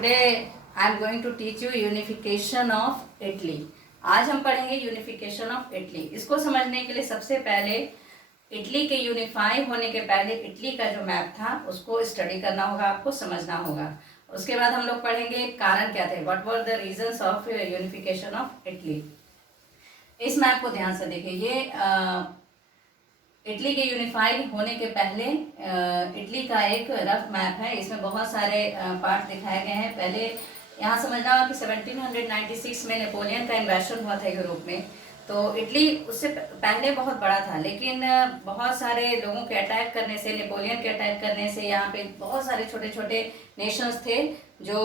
Today I am going to teach you unification of Italy. आज हम पढ़ेंगे unification of Italy. इसको समझने के लिए सबसे पहले इटली के यूनिफाई होने के पहले इटली का जो मैप था उसको स्टडी करना होगा, आपको समझना होगा। उसके बाद हम लोग पढ़ेंगे कारण क्या थे, what were the reasons of unification of Italy. इस मैप को ध्यान से देखिए। ये इटली के यूनिफाइड होने के पहले इटली का एक रफ मैप है। इसमें बहुत सारे पार्ट दिखाए गए हैं। पहले यहाँ समझना होगा कि 1796 में नेपोलियन का इन्वेशन हुआ था यूरोप में। तो इटली उससे पहले बहुत बड़ा था, लेकिन बहुत सारे लोगों के अटैक करने से, नेपोलियन के अटैक करने से यहाँ पे बहुत सारे छोटे छोटे नेशंस थे जो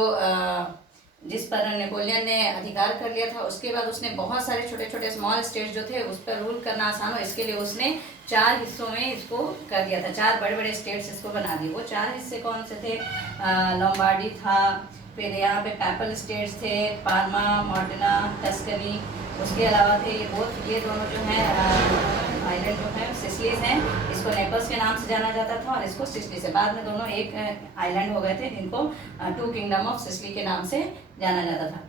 जिस पर नेपोलियन ने अधिकार कर लिया था। उसके बाद उसने बहुत सारे छोटे छोटे स्मॉल स्टेट्स जो थे उस पर रूल करना आसान हो, इसके लिए उसने 4 हिस्सों में इसको कर दिया था। 4 बड़े बड़े स्टेट्स इसको बना दिए। वो 4 हिस्से कौन से थे? लोम्बार्डी था, फिर यहाँ पे पैपल स्टेट्स थे, पार्मा, मॉडना, टस्कनी। उसके अलावा थे ये दोनों जो हैं आइलैंड जो है सिसिलीज हैं। इसको नेपल्स के नाम से जाना जाता था और इसको सिसिली से, बाद में दोनों एक आइलैंड हो गए थे जिनको 2 किंगडम ऑफ सिसिली के नाम से जाना जाता था।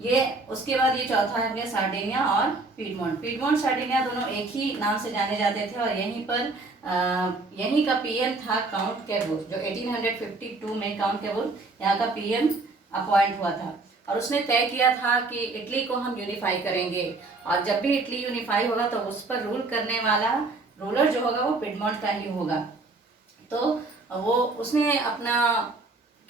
ये उसके बाद ये चौथा है गया सार्डिनिया और पीडमोंट। पीडमोंट सार्डिनिया दोनों एक ही नाम से जाने जाते थे और यहीं पर यहीं का पीएम था काउंट कैबुल, जो 1852 में काउंट कैबुल यहाँ का पीएम अपॉइंट हुआ था। और उसने तय किया था कि इटली को हम यूनिफाई करेंगे और जब भी इटली यूनिफाई होगा तो उस पर रूल करने वाला रूलर जो होगा वो पिडमोंट का ही होगा। तो वो उसने अपना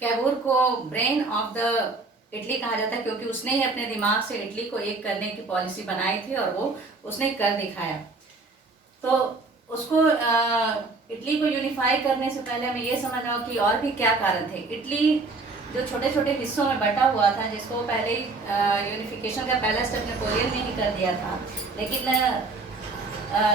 कैबूर को ब्रेन ऑफ द इटली कहा जाता है, क्योंकि उसने ही अपने दिमाग से इटली को एक करने की पॉलिसी बनाई थी और वो उसने कर दिखाया। तो उसको इटली को यूनिफाई करने से पहले हमें ये समझना हो कि और भी क्या कारण थे। इटली जो छोटे छोटे हिस्सों में बटा हुआ था, जिसको पहले ही यूनिफिकेशन का पहला स्टेप नेपोलियन ने ही कर दिया था, लेकिन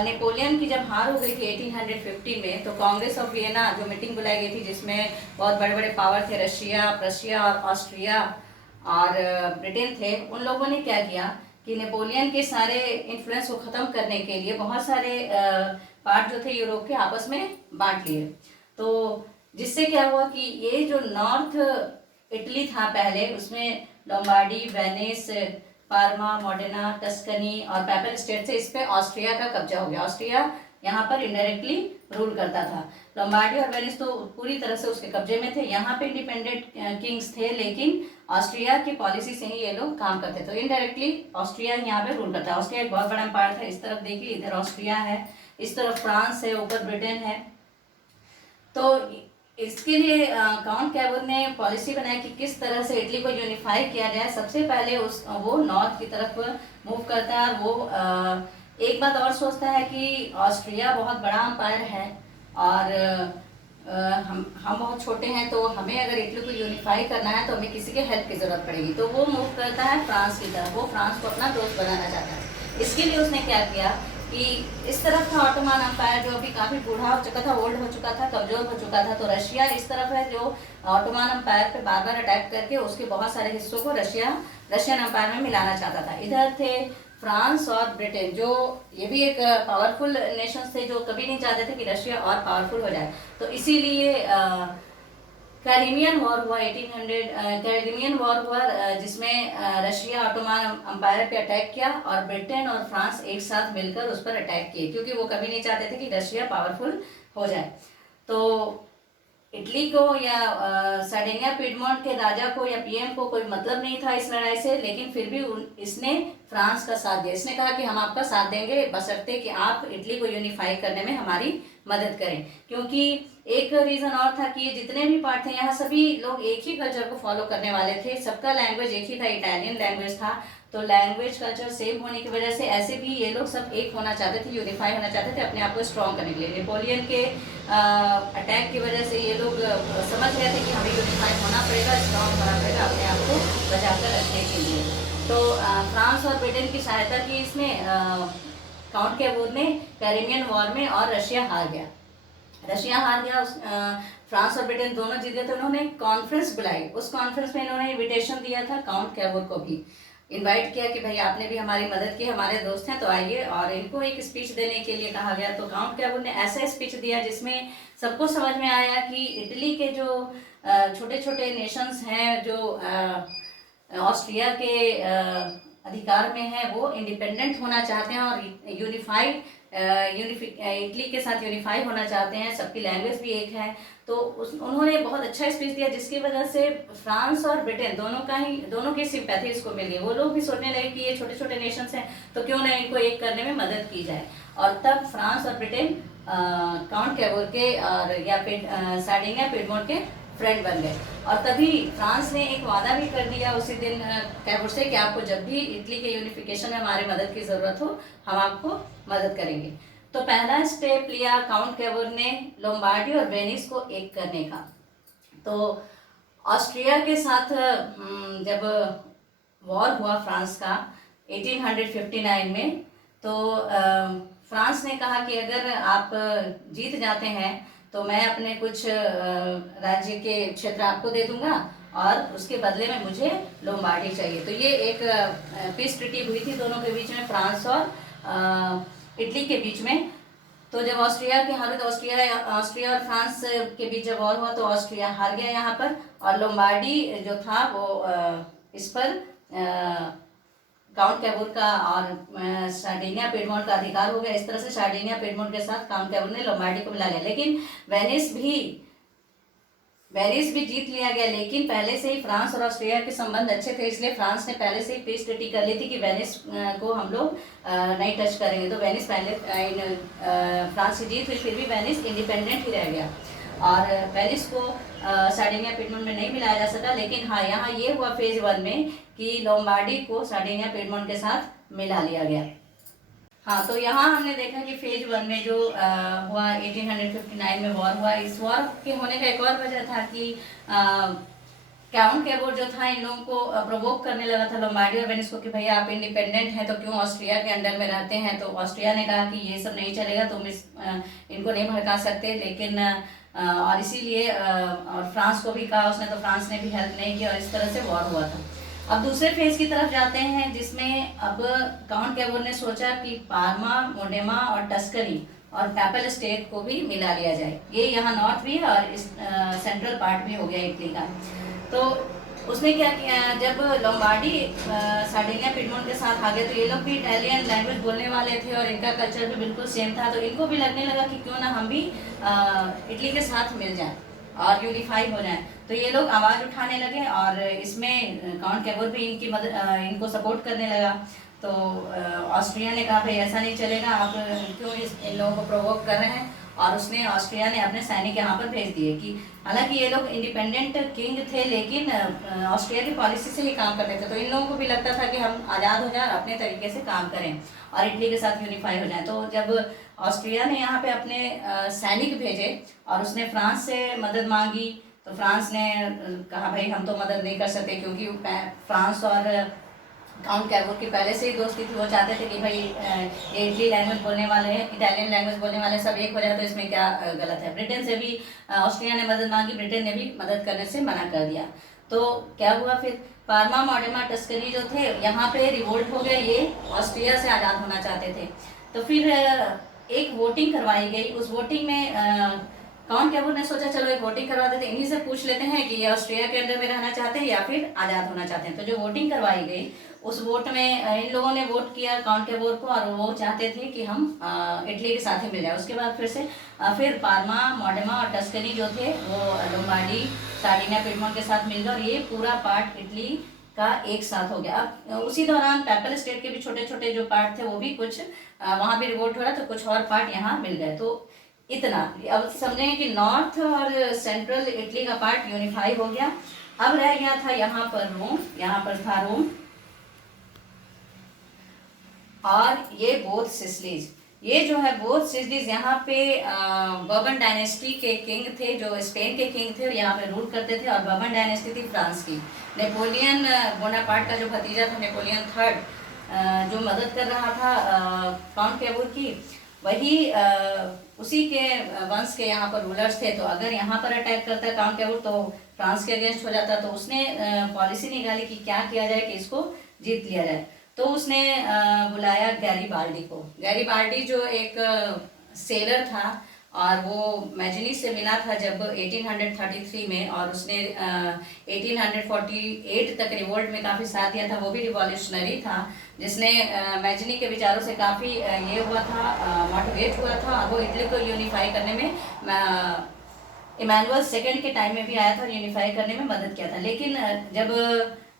नेपोलियन की जब हार हो गई थी 1850 में, तो कांग्रेस ऑफ वियना जो मीटिंग बुलाई गई थी जिसमें बहुत बड़े बड़े पावर थे, रशिया, प्रशिया और ऑस्ट्रिया और ब्रिटेन थे, उन लोगों ने क्या किया कि नेपोलियन के सारे इन्फ्लुएंस को ख़त्म करने के लिए बहुत सारे पार्ट जो थे यूरोप के आपस में बांट लिए। तो जिससे क्या हुआ कि ये जो नॉर्थ इटली था पहले, उसमें लोम्बार्डी, वेनिस, पार्मा, मॉडना, टस्कनी और पैपल स्टेट से, इस पे ऑस्ट्रिया का कब्जा हो गया। ऑस्ट्रिया यहाँ पर इनडायरेक्टली रूल करता था। लोम्बार्डी और वेनिस तो पूरी तरह से उसके कब्जे में थे। यहाँ पे इंडिपेंडेंट किंग्स थे, लेकिन ऑस्ट्रिया की पॉलिसी से ही ये लोग काम करते। तो इनडायरेक्टली ऑस्ट्रिया यहाँ पे रूल करता है। ऑस्ट्रिया एक बहुत बड़ा एम्पायर था। इस तरफ देखिए, इधर ऑस्ट्रिया है, इस तरफ फ्रांस है, ऊपर ब्रिटेन है। तो इसके लिए काउंट कैबुल ने पॉलिसी बनाई कि किस तरह से इटली को यूनिफाई किया जाए। सबसे पहले वो नॉर्थ की तरफ मूव करता है। वो एक बात और सोचता है कि ऑस्ट्रिया बहुत बड़ा एम्पायर है और हम बहुत छोटे हैं, तो हमें अगर इटली को यूनिफाई करना है तो हमें किसी के हेल्प की ज़रूरत पड़ेगी। तो वो मूव करता है फ्रांस की तरफ। वो फ्रांस को अपना दोस्त बनाना चाहता है। इसके लिए उसने क्या किया कि इस तरफ था ऑटोमान एम्पायर जो अभी काफ़ी बूढ़ा हो चुका था, ओल्ड हो चुका था, कमज़ोर हो चुका था। तो रशिया इस तरफ है जो ऑटोमान एम्पायर पे बार बार अटैक करके उसके बहुत सारे हिस्सों को रशियन एम्पायर में मिलाना चाहता था। इधर थे फ्रांस और ब्रिटेन, जो ये भी एक पावरफुल नेशंस थे, जो कभी नहीं चाहते थे कि रशिया और पावरफुल हो जाए। तो इसीलिए कैरिबियन वॉर हुआ 1800। कैरिबियन वॉर हुआ जिसमें रशिया ऑटोमान एम्पायर पे अटैक किया और ब्रिटेन और फ्रांस एक साथ मिलकर उस पर अटैक किए, क्योंकि वो कभी नहीं चाहते थे कि रशिया पावरफुल हो जाए। तो इटली को या सार्डिनिया पिडमोंट के राजा को या पीएम को कोई मतलब नहीं था इस लड़ाई से, लेकिन फिर भी इसने फ्रांस का साथ दिया। इसने कहा कि हम आपका साथ देंगे बशर्ते कि आप इटली को यूनिफाई करने में हमारी मदद करें। क्योंकि एक रीज़न और था कि ये जितने भी पार्ट थे यहाँ सभी लोग एक ही कल्चर को फॉलो करने वाले थे। सबका लैंग्वेज एक ही था, इटालियन लैंग्वेज था। तो लैंग्वेज कल्चर सेम होने की वजह से ऐसे भी ये लोग सब एक होना चाहते थे, यूनिफाई होना चाहते थे अपने आप को स्ट्रॉन्ग करने के लिए। नेपोलियन के अटैक की वजह से ये लोग समझ गए थे कि हमें यूनिफाई होना पड़ेगा, स्ट्रॉन्ग होना पड़ेगा अपने आप को बचा कर रखने के लिए। तो फ्रांस और ब्रिटेन की सहायता की इसमें काउंट कैबूल ने कैरिबियन वॉर में, और रशिया हार गया। फ्रांस और ब्रिटेन दोनों जीत गए। तो उन्होंने कॉन्फ्रेंस बुलाई। उस कॉन्फ्रेंस में इन्होंने इन्विटेशन दिया था काउंट कैबूल को भी। इनवाइट किया कि भाई आपने भी हमारी मदद की, हमारे दोस्त हैं तो आइए, और इनको एक स्पीच देने के लिए कहा गया। तो काउंट कैबुर ने ऐसा स्पीच दिया जिसमें सबको समझ में आया कि इटली के जो छोटे छोटे नेशंस हैं जो ऑस्ट्रिया के अधिकार में है, वो इंडिपेंडेंट होना चाहते हैं और यूनिफाइड इटली के साथ यूनिफाई होना चाहते हैं, सबकी लैंग्वेज भी एक है। तो उन्होंने बहुत अच्छा स्पीच दिया जिसकी वजह से फ्रांस और ब्रिटेन दोनों की सिंपैथी इसको मिल गई। वो लोग भी सोचने लगे कि ये छोटे छोटे नेशंस हैं तो क्यों ना इनको एक करने में मदद की जाए। और तब फ्रांस और ब्रिटेन काउंट कैबोर के और या फिर सार्डिनिया पिडमोंट के फ्रेंड बन गए। और तभी फ्रांस ने एक वादा भी कर दिया उसी दिन कैबोर से कि आपको जब भी इटली के यूनिफिकेशन में हमारे मदद की ज़रूरत हो, हम आपको मदद करेंगे। तो पहला स्टेप लिया काउंट कैबोर ने लोम्बार्डी और वेनिस को एक करने का। तो ऑस्ट्रिया के साथ जब वॉर हुआ फ्रांस का 1859 में, तो फ्रांस ने कहा कि अगर आप जीत जाते हैं तो मैं अपने कुछ राज्य के क्षेत्र आपको दे दूंगा और उसके बदले में मुझे लोम्बार्डी चाहिए। तो ये एक पीस ट्रीटी हुई थी दोनों के बीच में, फ्रांस और इटली के बीच में। तो जब ऑस्ट्रिया की हालत ऑस्ट्रिया और फ्रांस के बीच जब वॉर हुआ तो ऑस्ट्रिया हार गया यहाँ पर, और लोम्बार्डी जो था वो इस पर काउंट कैबोर का और सार्डिनिया पिडमोंट का अधिकार हो गया। इस तरह से सार्डिनिया पिडमोंट के साथ काउंट कैबोर ने लोम्बार्डी को मिला लिया। लेकिन वेनिस भी जीत लिया गया, लेकिन पहले से ही फ्रांस और ऑस्ट्रिया के संबंध अच्छे थे, इसलिए फ्रांस ने पहले से ही पीस ट्रीटी कर ली थी कि वेनिस को हम लोग नहीं टच करेंगे। तो वेनिस पहले फ्रांस की जीत हुई, फिर भी वेनिस इंडिपेंडेंट ही रह गया और वेनिस को सार्डिनिया पिडमोंट में नहीं मिलाया जा सका। लेकिन हाँ, यहाँ ये हुआ फेज 1 में कि लोम्बार्डी को सार्डिनिया पिडमोंट के साथ मिला लिया गया। हाँ, तो यहाँ हमने देखा कि फेज 1 में जो हुआ 1859 में वॉर हुआ। इस वॉर के होने का एक और वजह था कि काउंट कैबोर जो था इन लोगों को प्रोवोक करने लगा था लोम्बार्डी और वेनिस को कि भैया आप इंडिपेंडेंट हैं तो क्यों ऑस्ट्रिया के अंडर में रहते हैं। तो ऑस्ट्रिया ने कहा कि ये सब नहीं चलेगा, तुम इनको नहीं भड़का सकते। लेकिन और इसीलिए और फ्रांस को भी कहा उसने, तो फ्रांस ने भी हेल्प नहीं की और इस तरह से वॉर हुआ था। अब दूसरे फेज की तरफ जाते हैं जिसमें अब काउंट कैबोर ने सोचा कि पार्मा, मोडेमा और टस्कनी और पैपल स्टेट को भी मिला लिया जाए। ये यहाँ नॉर्थ भी है और इस सेंट्रल पार्ट भी हो गया इटली का। तो उसने क्या किया, जब लोम्बार्डी सार्डिनिया पिडमोंट के साथ आ गए तो ये लोग भी इटालियन लैंग्वेज बोलने वाले थे और इनका कल्चर भी बिल्कुल सेम था। तो इनको भी लगने लगा कि क्यों ना हम भी इटली के साथ मिल जाएं और यूनिफाई हो जाएं। तो ये लोग आवाज़ उठाने लगे और इसमें काउंट कैबोर भी इनकी मदद इनको सपोर्ट करने लगा। तो ऑस्ट्रिया ने कहा भाई ऐसा नहीं चलेगा, आप क्यों इन लोगों को प्रोवोक कर रहे हैं। और उसने ऑस्ट्रिया ने अपने सैनिक यहाँ पर भेज दिए कि हालांकि ये लोग इंडिपेंडेंट किंग थे लेकिन ऑस्ट्रिया की पॉलिसी से ही काम करते थे। तो इन लोगों को भी लगता था कि हम आज़ाद हो जाए और अपने तरीके से काम करें और इटली के साथ यूनिफाई हो जाए। तो जब ऑस्ट्रिया ने यहाँ पे अपने सैनिक भेजे और उसने फ्रांस से मदद मांगी, तो फ्रांस ने कहा भाई हम तो मदद नहीं कर सकते, क्योंकि फ्रांस और काउंट कैबोर की पहले से ही दोस्ती थी। वो चाहते थे कि भाई ये इटली लैंग्वेज बोलने वाले हैं, इटालियन लैंग्वेज बोलने वाले सब एक हो जाए तो इसमें क्या गलत है। ब्रिटेन से भी ऑस्ट्रिया ने मदद मांगी, ब्रिटेन ने भी मदद करने से मना कर दिया। तो क्या हुआ फिर, पार्मा, मोडेमा, टस्कनी जो थे यहाँ पे रिवोल्ट हो गए, ये ऑस्ट्रिया से आज़ाद होना चाहते थे। तो फिर एक वोटिंग करवाई गई। उस वोटिंग में काउंट कैबोर ने सोचा चलो एक वोटिंग करवा देते, इन्हीं से पूछ लेते हैं कि ये ऑस्ट्रिया के अंडर में रहना चाहते हैं या फिर आज़ाद होना चाहते हैं। तो जो वोटिंग करवाई गई उस वोट में इन लोगों ने वोट किया काउंट कैबोर को और वो चाहते थे कि हम इटली के साथ ही मिल जाए। उसके बाद फिर पार्मा, मोडेमा और टस्कनी जो थे वो लोम्बार्डी, सार्डिनिया पिडमोंट के साथ मिल गए और ये पूरा पार्ट इटली का एक साथ हो गया। अब उसी दौरान पैपल स्टेट के भी छोटे छोटे जो पार्ट थे वो भी कुछ वहाँ भी रिवोल्ट हो रहा, तो कुछ और पार्ट यहाँ मिल गए। तो इतना अब समझें कि नॉर्थ और सेंट्रल इटली का पार्ट यूनिफाई हो गया। अब रह गया था यहाँ पर रोम, यहाँ पर था रोम और ये बोथ सिसिलीज। ये जो है बोथ सिसिलीज, यहाँ पे बर्बन डायनेस्टी के किंग थे जो स्पेन के किंग थे, यहाँ पे रूल करते थे। और बर्बन डायनेस्टी थी फ्रांस की। नेपोलियन बोनापार्ट का जो भतीजा था नेपोलियन थर्ड, जो मदद कर रहा था काउंट कैबोर की, वही उसी के वंश के यहाँ पर रूलर्स थे। तो अगर यहाँ पर अटैक करता काउंट कैबोर तो फ्रांस के अगेंस्ट हो जाता। तो उसने पॉलिसी निकाली कि क्या किया जाए कि इसको जीत लिया जाए। तो उसने बुलाया गैरीबाल्डी को। गैरीबाल्डी जो एक सेलर था और वो मैजनी से मिला था जब 1833 में, और उसने 1848 तक रिवोल्ट में काफ़ी साथ दिया था। वो भी रिवॉल्यूशनरी था जिसने मैजनी के विचारों से काफ़ी ये हुआ था, मोटिवेट हुआ था, और वो इटली को यूनिफाई करने में इमानुअल सेकंड के टाइम में भी आया था और यूनिफाई करने में मदद किया था। लेकिन जब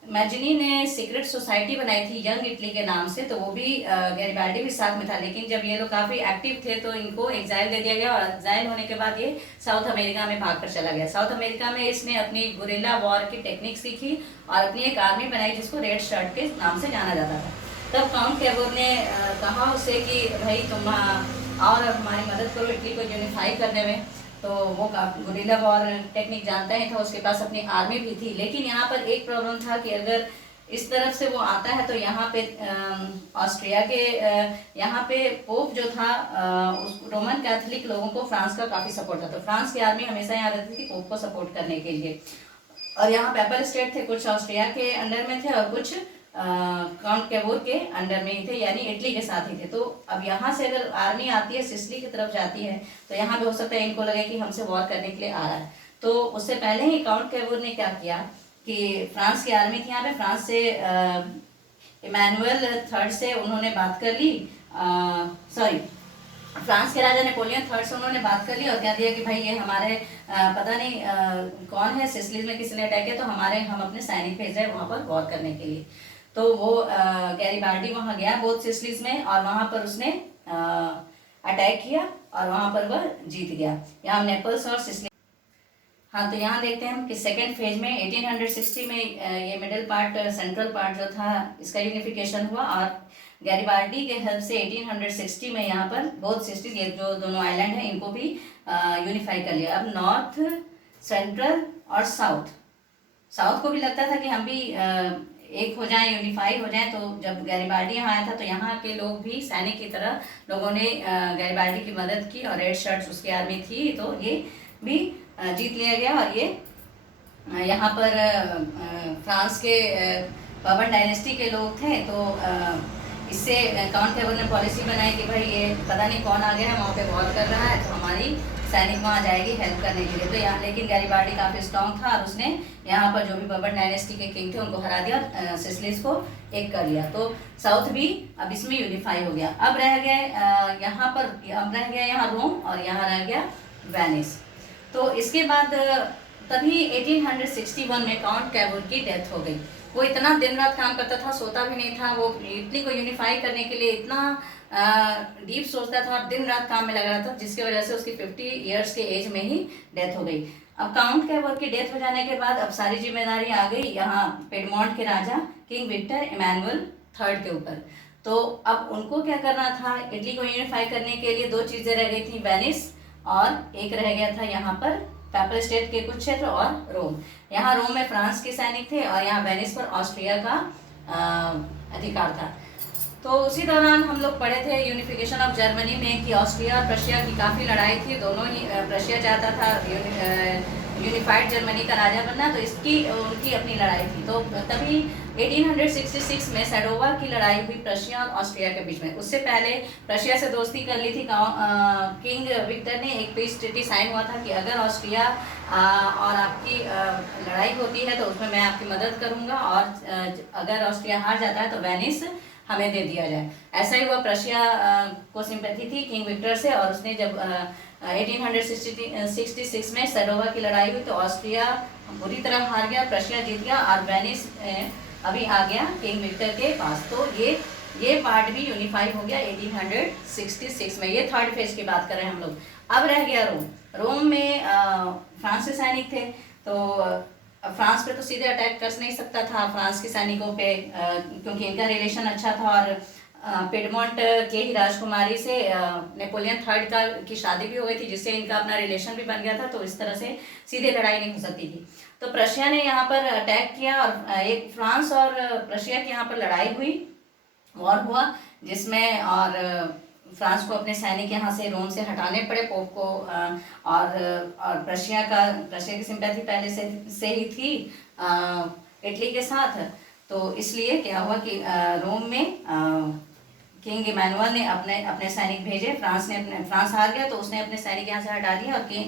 मैजनी ने सीक्रेट सोसाइटी बनाई थी यंग इटली के नाम से, तो वो भी गैरिबाल्डी भी साथ में था। लेकिन जब ये लोग काफ़ी एक्टिव थे तो इनको एग्जाइल दे दिया गया, और एग्जाइल होने के बाद ये साउथ अमेरिका में भागकर चला गया। साउथ अमेरिका में इसने अपनी गुरिल्ला वॉर की टेक्निक सीखी और अपनी एक आर्मी बनाई जिसको रेड शर्ट के नाम से जाना जाता था। तब काउंट कैबोर ने कहा उससे कि भाई तुम और हमारी मदद करो इटली को यूनिफाई करने में। तो वो गुरिल्ला वॉर टेक्निक जानता ही था, उसके पास अपनी आर्मी भी थी। लेकिन यहाँ पर एक प्रॉब्लम था कि अगर इस तरफ से वो आता है तो यहाँ पे ऑस्ट्रिया के यहाँ पे पोप जो था उस रोमन कैथोलिक लोगों को फ्रांस का काफ़ी सपोर्ट था। तो फ्रांस की आर्मी हमेशा यहाँ रहती थी पोप को सपोर्ट करने के लिए। और यहाँ पेपल स्टेट थे, कुछ ऑस्ट्रिया के अंडर में थे और कुछ काउंट कैबोर के अंडर में ही थे, यानी इटली के साथ ही थे। तो अब यहाँ से अगर आर्मी आती है सिसिली की तरफ जाती है तो यहाँ पे हो सकता है इनको लगे कि हमसे वॉर करने के लिए आ रहा है। तो उससे पहले ही काउंट कैबोर ने क्या किया कि फ्रांस की आर्मी थी यहाँ पे, फ्रांस से इमानुअल थर्ड से उन्होंने बात कर ली, सॉरी फ्रांस के राजा नेपोलियन थर्ड से उन्होंने बात कर ली और कह दिया कि भाई ये हमारे पता नहीं कौन है, सिसिली में किसी ने अटैक किया, तो हम अपने सैनिक भेज रहे हैं वहाँ पर वॉर करने के लिए। तो वो गैरिबाल्डी वहाँ गया बोथ सिसिलीज में, और वहाँ पर उसने अटैक किया और वहाँ पर वह जीत गया। यहाँ नेपल्स और सिसिली। हाँ, तो यहाँ देखते हैं हम कि सेकेंड फेज में 1860 में ये मिडिल पार्ट सेंट्रल पार्ट जो था इसका यूनिफिकेशन हुआ, और गैरिबाल्डी के हेल्प से 1860 में यहाँ पर बोथ सिस्टीज, ये जो दोनों आइलैंड हैं इनको भी यूनिफाई कर लिया। अब नॉर्थ, सेंट्रल और साउथ को भी लगता था कि हम भी एक हो जाएं, यूनिफाई हो जाएं। तो जब गैरिबाल्डी यहाँ आया था तो यहाँ के लोग भी सैनिक की तरह लोगों ने गैरिबाल्डी की मदद की, और रेड शर्ट्स उसकी आर्मी थी, तो ये भी जीत लिया गया। और ये यहाँ पर फ्रांस के बर्बन डायनेस्टी के लोग थे, तो इससे काउंट कैबोर ने पॉलिसी बनाई कि भाई ये पता नहीं कौन आ गया है वहाँ पे वॉर कर रहा है, तो हमारी सैनिक वहाँ जाएगी हेल्प करने के लिए। तो यहाँ लेकिन गैरिबाल्डी काफ़ी स्ट्रॉन्ग था और उसने यहाँ पर जो भी बर्बन डायनेस्टी के किंग थे उनको हरा दिया, सिसिलीज को एक कर लिया। तो साउथ भी अब इसमें यूनिफाई हो गया। अब रह गए यहाँ पर, अब रह गया यहाँ रोम और यहाँ रह गया वेनिस। तो इसके बाद तभी 1861 में काउंट कैबोर की डेथ हो गई। वो इतना दिन रात काम करता था, सोता भी नहीं था। वो इटली को यूनिफाई करने के लिए इतना डीप सोचता था और दिन रात काम में लगा रहता था, जिसकी वजह से उसकी 50 ईयर्स के एज में ही डेथ हो गई। अब काउंट कैबोर की डेथ हो जाने के बाद अब सारी जिम्मेदारी आ गई यहाँ पिडमोंट के राजा किंग विक्टर इमानुअल थर्ड के ऊपर। तो अब उनको क्या करना था, इटली को यूनिफाई करने के लिए दो चीज़ें रह गई थी, वेनिस और एक रह गया था यहाँ पर पेपल स्टेट के कुछ क्षेत्र और रोम। यहाँ रोम में फ्रांस के सैनिक थे और यहाँ वेनिस पर ऑस्ट्रिया का अधिकार था। तो उसी दौरान हम लोग पढ़े थे यूनिफिकेशन ऑफ जर्मनी में कि ऑस्ट्रिया और प्रशिया की काफ़ी लड़ाई थी। दोनों ही प्रशिया चाहता था यूनिफाइड जर्मनी का राजा बनना, तो इसकी उनकी अपनी लड़ाई थी। तो तभी 1866 में सैडोवा की लड़ाई हुई प्रशिया और ऑस्ट्रिया के बीच में। उससे पहले प्रशिया से दोस्ती कर ली थी। किंग विक्टर ने एक पीस ट्रीटी साइन हुआ था कि अगर ऑस्ट्रिया और आपकी लड़ाई होती है तो उसमें मैं आपकी मदद करूंगा, और अगर ऑस्ट्रिया हार जाता है तो वेनिस हमें दे दिया जाए। ऐसा ही हुआ, प्रशिया को सिंपैथी थी किंग विक्टर से, और उसने जब 1866 में सैडोवा की लड़ाई हुई तो ऑस्ट्रिया बुरी तरह हार गया, प्रशिया जीत गया और वेनिस अभी आ गया किंग विक्टर के पास। तो ये पार्ट भी यूनिफाई हो गया 1866 में। ये थर्ड फेज की बात कर रहे हैं हम लोग। अब रह गया रोम। रोम में फ्रांस के सैनिक थे, तो फ्रांस पे तो सीधे अटैक कर नहीं सकता था फ्रांस के सैनिकों पे, क्योंकि इनका रिलेशन अच्छा था, और पिडमोंट के ही राजकुमारी से नेपोलियन थर्ड की शादी भी हो गई थी, जिससे इनका अपना रिलेशन भी बन गया था। तो इस तरह से सीधे लड़ाई नहीं हो सकती थी। तो प्रशिया ने यहाँ पर अटैक किया और एक फ्रांस और प्रशिया की यहाँ पर लड़ाई हुई, वॉर हुआ, जिसमें और फ्रांस को अपने सैनिक यहाँ से रोम से हटाने पड़े पोप को, और प्रशिया की सिंपैथी पहले से ही थी इटली के साथ। तो इसलिए क्या हुआ कि रोम में किंग इमानुअल ने अपने अपने सैनिक भेजे। फ्रांस हार गया तो उसने अपने सैनिक यहाँ से हटा दिया और किंग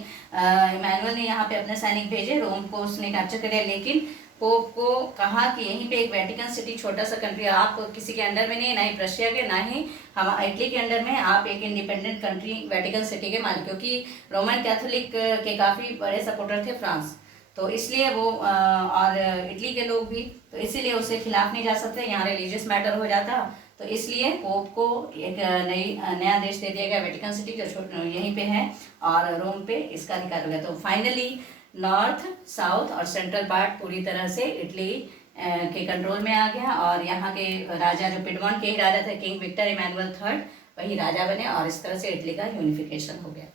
इमानुअल ने यहाँ पे अपने सैनिक भेजे, रोम को उसने कैप्चर कर लिया। लेकिन पोप को कहा कि यहीं पे एक वेटिकन सिटी, छोटा सा कंट्री, आप किसी के अंडर में नहीं, ना ही प्रशिया के, ना ही हम इटली के अंडर में, आप एक इंडिपेंडेंट कंट्री वेटिकन सिटी के मालिक, क्योंकि रोमन कैथोलिक के काफ़ी बड़े सपोर्टर थे फ्रांस, तो इसलिए वो और इटली के लोग भी, तो इसीलिए उसके खिलाफ नहीं जा सकते, यहाँ रिलीजियस मैटर हो जाता। तो इसलिए पोप को एक नया देश दे दिया गया, वेटिकन सिटी, जो यहीं पे है, और रोम पे इसका अधिकार हो गया। तो फाइनली नॉर्थ, साउथ और सेंट्रल पार्ट पूरी तरह से इटली के कंट्रोल में आ गया, और यहाँ के राजा, जो पिडमॉन्ट के ही राजा थे, किंग विक्टर इमैनुअल III, वही राजा बने, और इस तरह से इटली का यूनिफिकेशन हो गया।